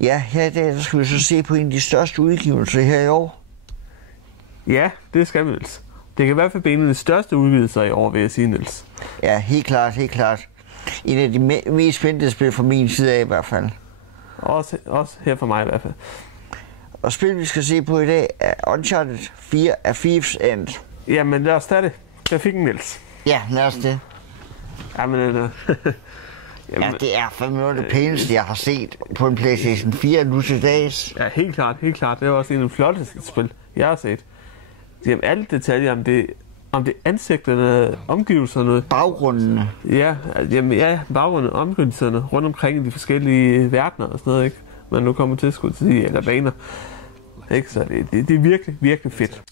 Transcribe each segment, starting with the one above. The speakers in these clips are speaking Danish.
Ja, her i dag skal vi så se på en af de største udgivelser her i år. Ja, det skal vi, Niels. Det kan i hvert fald blive en af de største udgivelser i år, vil jeg sige, Niels. Ja, helt klart, helt klart. En af de mest spændende spil fra min side af i hvert fald. Også her for mig i hvert fald. Og spil, vi skal se på i dag, er Uncharted 4 A Thief's End. Jamen, lad os tage det. Jeg fik en, Niels. Ja, lad os det. Jamen, Jamen, ja, det er fandme noget af det pæneste, jeg har set på en PlayStation 4 nu til dags. Ja, helt klart, helt klart. Det er også en af de flotteste spil, jeg har set. Jamen, alle detaljer om det ansigterne, omgivelserne. Baggrunden. Ja, jamen, ja, baggrunden, omgivelserne rundt omkring i de forskellige verdener og sådan noget, ikke? Man nu kommer til skulle sige, eller baner. Ikke? Så det er virkelig, virkelig fedt.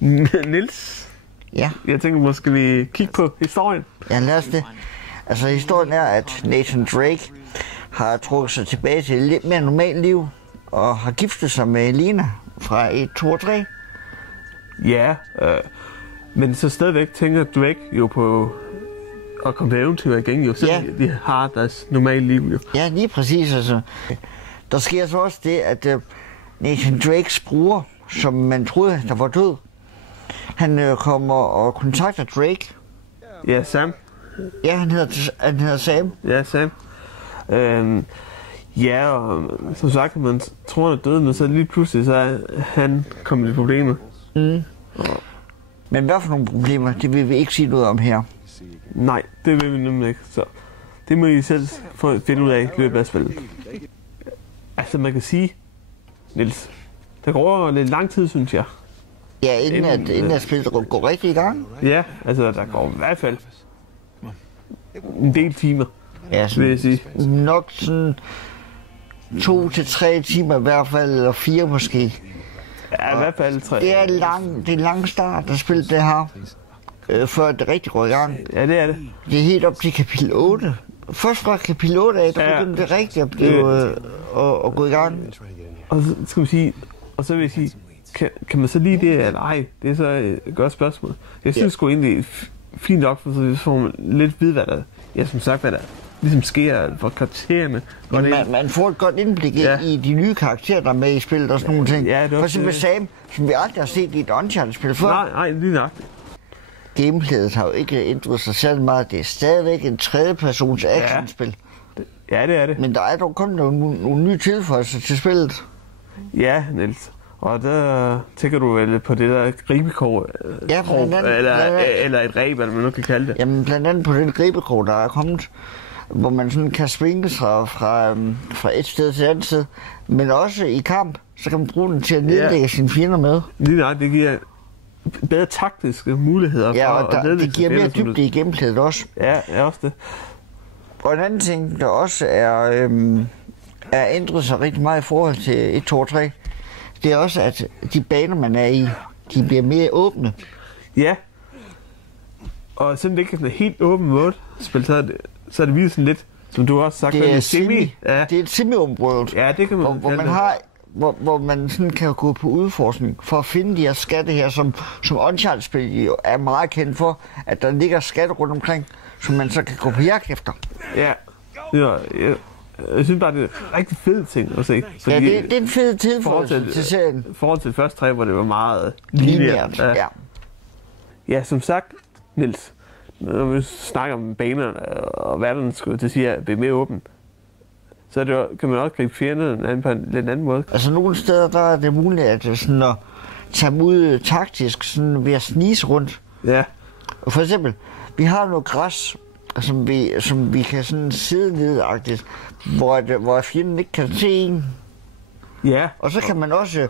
Niels? Ja. Jeg tænker, måske vi kigge på historien. Ja, lad os det. Altså, historien er, at Nathan Drake har trukket sig tilbage til et lidt mere normalt liv, og har giftet sig med Elena fra 1, 2 og 3. Ja, men så stadigvæk tænker Drake jo på at komme på eventyr igen, jo, selvom de har deres normale liv, jo. Ja, lige præcis, altså. Der sker så også det, at Nathan Drakes bror, som man troede, der var død, han kommer og kontakter Drake. Ja, Sam. Ja, han hedder Sam. Ja, Sam. Ja, og som sagt, man tror, han er død, men så lige pludselig, så er han kommet i problemer. Mm. Men hvad for nogle problemer, det vil vi ikke sige noget om her. Nej, det vil vi nemlig ikke, så det må I selv finde ud af i løbet af spillet. Altså, man kan sige, Niels, der går lidt lang tid, synes jeg. Ja, inden at spillet går rigtig i gang. Ja, altså, der går i hvert fald en del timer, ja, vil jeg sige. Nok sådan 2 til 3 timer i hvert fald, eller 4 måske. Ja, i hvert fald 3. Det er en lang start at spille det her, før det rigtig går i gang. Ja, det er det. Det er helt op til kapitel 8. Først fra kapitel 8 af, der begynder det rigtigt at blive at gå i gang. Og så skal man sige, og så vil jeg sige, kan man så lide det, eller ej? Det er så et godt spørgsmål. Jeg synes sgu egentlig fint nok, for så får man lidt vide, hvad der, ja, som sagt, hvad der ligesom sker for karaktererne. Man får et godt indblik i de nye karakterer, der er med i spillet og sådan nogle ting. Ja, for eksempel Sam, som vi aldrig har set i et Uncharted-spil før. Nej, lige nok. Gameplayet har jo ikke ændret sig særlig meget. Det er stadigvæk en tredjepersons actionspil. Ja, det er det. Men der er dog kun nogle nye tilføjelser til spillet. Ja, Niels. Og der tænker du vel på det der gribekrog, ja, eller et reb, eller man nu kan kalde det. Jamen, blandt andet på den gribekrog, der er kommet, hvor man sådan kan svinge sig fra et sted til et andet sted. Men også i kamp, så kan man bruge den til at nedlægge sine fjender med. Lige nej, det giver bedre taktiske muligheder. Ja, og det giver mere dybde i gameplayet også. Ja, også det. Og en anden ting, der også er ændret sig rigtig meget i forhold til 1, 2 og 3, det er også, at de baner, man er i, de bliver mere åbne. Ja. Og selvom det ikke er sådan en helt åben måde spil, så er det virkelig sådan lidt, som du også sagt, det er semi. Ja. Det er et semi-open world. Ja, det kan man hvor man sådan kan gå på udforskning for at finde de her skatte her, som Uncharted-spil er meget kendt for, at der ligger skatte rundt omkring, som man så kan gå på jagt efter. Ja. Jeg synes bare, det er en rigtig fed ting at se. Fordi ja, det er en fed tilføjelse til serien. I forhold til første 3, hvor det var meget lineært. Ja, som sagt, Niels, når vi snakker om banerne og verden skulle til sige, at det er mere åben, så kan man også gribe fjenden på en lidt anden måde. Altså nogle steder, der er det muligt at, sådan, at tage dem ud taktisk sådan, ved at snise rundt. Ja. For eksempel, vi har noget græs, som vi kan sådan sidde nedagtigt, hvor fjenden ikke kan se en. Ja. Og så kan man også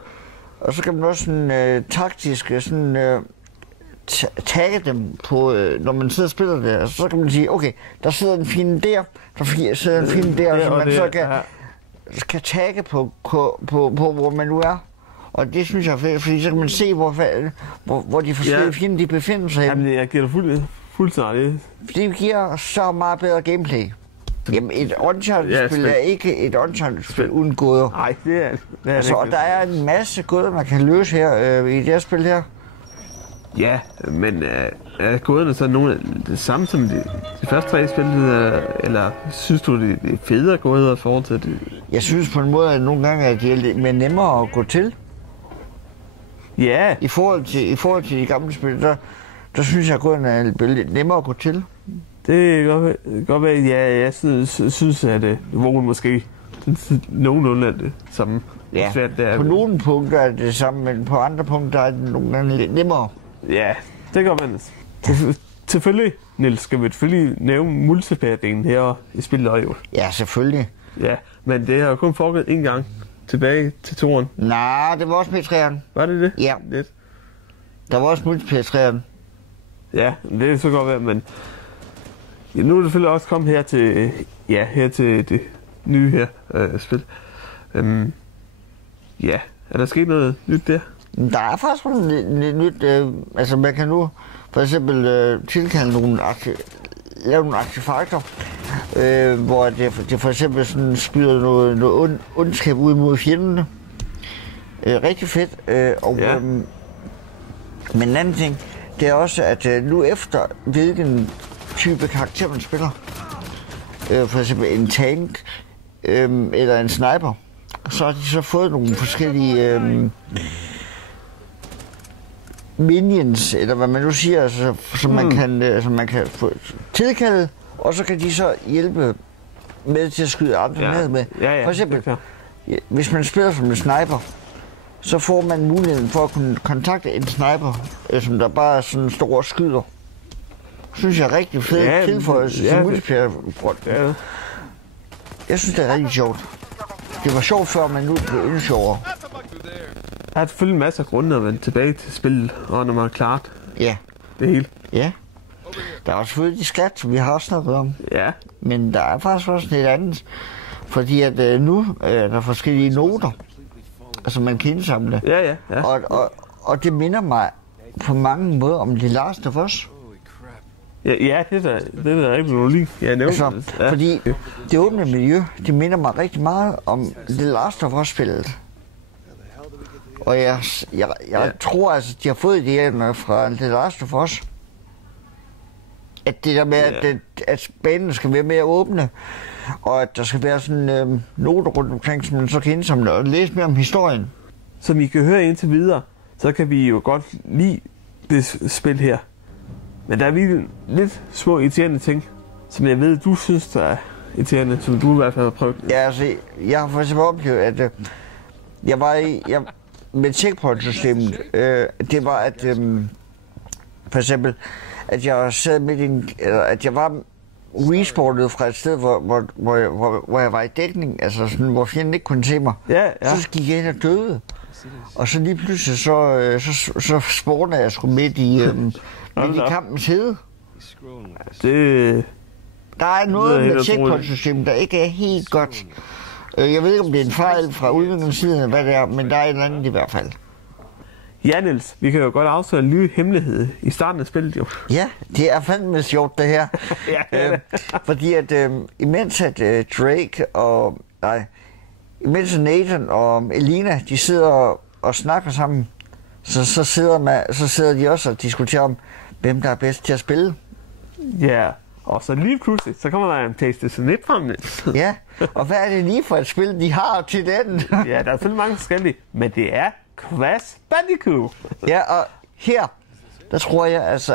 sådan, taktisk sådan, tagge dem på, når man sidder og spiller det. Og så kan man sige, okay, der sidder en fjende der, der sidder en fjende der, så man så kan tagge på, hvor man nu er. Og det synes jeg er fedt, fordi så kan man se, hvor de forskellige fjender de befinder sig. Jamen, jeg giver dig fuldstændig. Det giver så meget bedre gameplay. Jamen, et Uncharted-spil er ikke et Uncharted-spil uden gåder. Nej, det er altså, og der er en masse gåder, man kan løse her i det her spil her. Ja, men er gåderne så nogle af det samme som de første 3 spil, eller synes du, det er federe gåder i forhold til det? Jeg synes på en måde, at nogle gange er det lidt mere nemmere at gå til. Ja. I forhold til de gamle spil, der synes jeg, at gåderne er lidt nemmere at gå til. Det kan godt være, ja, jeg synes at Vogel måske nogenlunde er det samme. Ja, svært, det er, på nogle punkter er det samme, men på andre punkter er det nogle gange lidt nemmere. Ja, det kan godt være. Selvfølgelig, Niels, skal vi selvfølgelig nævne multiplayer-delen her i spillet jo. Ja, selvfølgelig. Ja, men det har jo kun foregået en gang tilbage til toren. Nej, det var også med træerne. Var det det? Ja. Lidt. Der var også multiplayer-træerne. Ja, det er så godt være, men ja, nu er det selvfølgelig også kommet her til, her til det nye her spil. Ja, er der sket noget nyt der? Der er faktisk noget nyt. Altså man kan nu for eksempel tilkalde lave nogle artefakter, hvor det for eksempel sådan spyder noget ondskab ud mod fjendene. Rigtig fedt. Ja. Men en anden ting, det er også, at nu efter hvilken type karakter man spiller, for eksempel en tank eller en sniper, så har de så fået nogle forskellige minions, eller hvad man nu siger, altså, som man kan få tilkalde, og så kan de så hjælpe med til at skyde andre ned med. Ja, for eksempel, hvis man spiller som en sniper, så får man muligheden for at kunne kontakte en sniper, som der bare sådan står og skyder. Synes jeg er rigtig fed tilføjelse til multiplayer. Ja. Jeg synes, det er rigtig sjovt. Det var sjovt før, men nu er det endnu sjovere. Jeg har selvfølgelig masser af grunde at vende tilbage til spillet, og når man er klart det hele. Ja. Der er også selvfølgelig de skat, som vi har snakket om. Ja. Men der er faktisk også lidt andet. Fordi at nu er der forskellige noter, altså man kan indsamle. Ja. Og det minder mig på mange måder om The Last of Us. Ja, det er da rigtig logik. Altså, fordi det åbne miljø, det minder mig rigtig meget om The Last of Us-spillet. Og jeg tror altså, de har fået idéerne fra The Last of Us. At det der med, at banen skal være mere åbne, og at der skal være sådan noter rundt omkring, som man så kan indsamle og læse mere om historien. Som I kan høre indtil videre, så kan vi jo godt lide det spil her. Men der er virkelig lidt små irriterende ting, som jeg ved, du synes, der er irriterende, som du i hvert fald har prøvet. Ja, altså, jeg har for eksempel oplevet, at jeg med checkpoint-systemet, det var, at for eksempel, at jeg sad midt i at jeg var respawnet fra et sted, hvor jeg var i dækning, altså sådan, hvor fjenden ikke kunne se mig. Ja. Så gik jeg ind og døde. Og så lige pludselig, så spawnede jeg sgu midt i kampens hede. Der er noget med checkpoint-systemet, der ikke er helt godt. Jeg ved ikke, om det er en fejl fra udviklingens side, eller hvad det er, men der er en eller anden i hvert fald. Ja, Niels, vi kan jo godt afsløre en lille hemmelighed i starten af spillet, jo. Ja, det er fandme sjovt, det her. Fordi at imens at imens Nathan og Elena, de sidder og snakker sammen, så sidder de også og diskuterer om, hvem der er bedst til at spille. Ja, og så lige pludselig, så kommer der en PlayStation 1 frem. Ja, og hvad er det lige for et spil, de har til den? Ja, der er selvfølgelig mange forskellige, men det er Crash Bandicoot. Ja, og her, der tror jeg altså,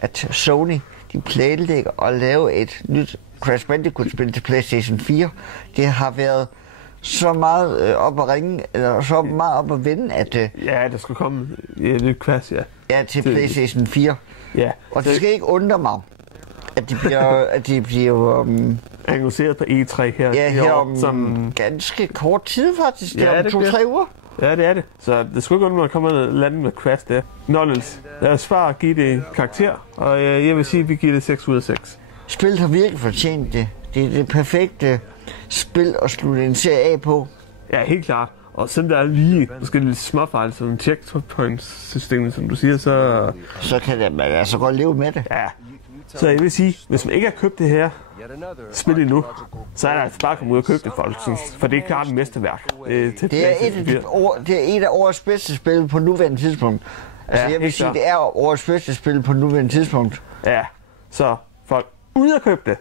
at Sony, de planlægger at lave et nyt Crash Bandicoot-spil til PlayStation 4. Det har været så meget op at ringe, eller så meget op at vende, at... ja, der skulle komme et nyt Crash, ja. Ja, til PlayStation 4. Ja. Og det skal ikke undre mig, at de bliver annonceret på E3 her. Ja, her om ganske kort tid faktisk. Det er om 2-3 uger. Ja, det er det. Så det skulle ikke undre mig, at kommer og lande med Crash der. Niels, lad os bare give det en karakter, og jeg vil sige, at vi giver det 6 ud af 6. Spillet har virkelig fortjent det. Det er det perfekte spil at slutte en serie af på. Ja, helt klart. Og selvom der er lige måske lidt småfejl, som checkpoint-systemet, som du siger, så kan man altså godt leve med det. Ja. Så jeg vil sige, hvis man ikke har købt det her spil endnu, så er der altså bare kommet ud og købe det, folkens. For det er klart et mesterværk. Det er et af årets bedste spil på nuværende tidspunkt. Altså, jeg vil helt sige, klart. det er årets bedste spil på nuværende tidspunkt. Ja, så folk ud og køb det.